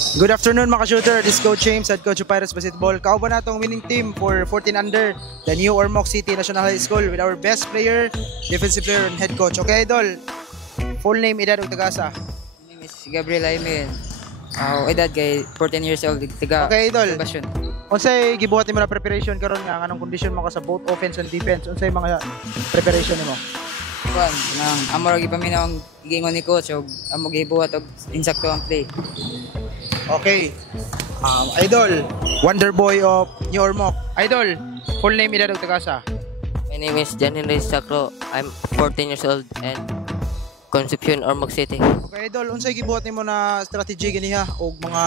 Good afternoon mga shooter, this is Coach James at Coach of Pirates Basketball. Kauban na itong winning team for 14 under the new Ormoc City National High School with our best player, defensive player, and head coach. Okay, idol? Full name, edad, ug tagasa. My name is Gabriel Aimel. Edad kay 14 years old. Tiga. Okay, idol. Basyon. Unsay gibuhat nimo na preparation karon nga anong condition mo ka sa both offense and defense? Unsay mga preparation nimo? Kuan, nang amo ra gipaminaw ang giingon ni coach ug amo gibuhat og insakto ang play. Okay. Idol, Wonder Boy of New Ormoc. Idol, full name, edad, ug tagasa. My name is John Henry Sacro. I'm 14 years old and Concepcion, Ormoc City. Okay, idol, unsay gibuhat nimo na strategy ganiha og mga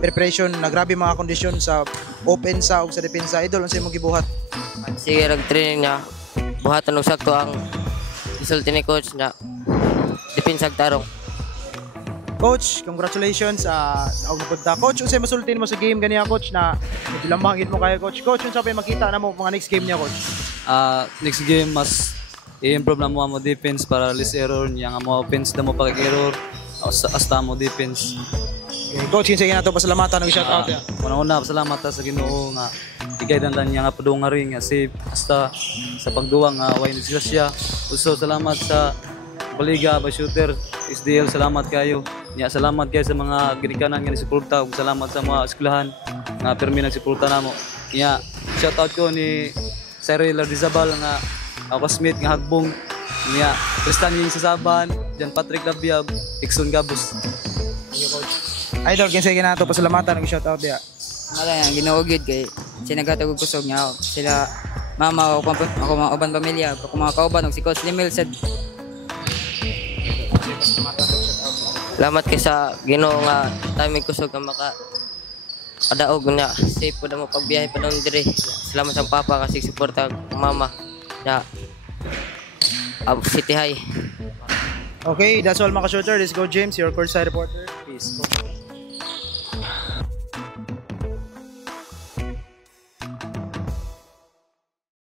preparation na grabe mga kondisyon sa offense ug sa depensa? Idol, unsay mo gibuhat? Sige, training na buhatan og sakto ang isulti ni coach na depinsag tarong. Coach, congratulations sa napunta. Coach, unsay masulti mo sa game ganiha, coach, na dilambang mo kaya, coach? Coach, unsa pa makita na mo mga next game niya, coach? Next game mas i-improve na mo ang defense para less error niya nga mo offense na mo pag-error hasta mo defense. Okay, coach, kinsa nato pasalamatan og shout out ya. Una salamat sa Ginoo nga igaydan lang niya nga padungari nga safe hasta sa pagduwa nga way disgrasya. Also salamat sa Baliga ba shooter SDL, salamat kayo. Nya salamat kayo sa mga ginikanan nga nisuporta ug salamat sa mga eskwelahan nga permi nagsuporta namo. Nya shout out ko ni Cyril Ardizabal nga ako Smith nga hagbong niya Tristan yung sasaban Jan Patrick Labiab Ikson Gabus. Idol, kinsa nato pasalamatan og shout out ya. Mala yang ginuogyod kay sinagatag og kusog niya sila mama ako mga uban pamilya ako mga kauban og si Coach Limil said. Salamat kay sa Ginoo nga timing kusog nga maka adaog niya safe pud mo pagbiyahe pa daw dire. Salamat sa papa kasi suporta mama na City High. Okay, that's all mga shooter. This is Coach James, your courtside reporter. Peace.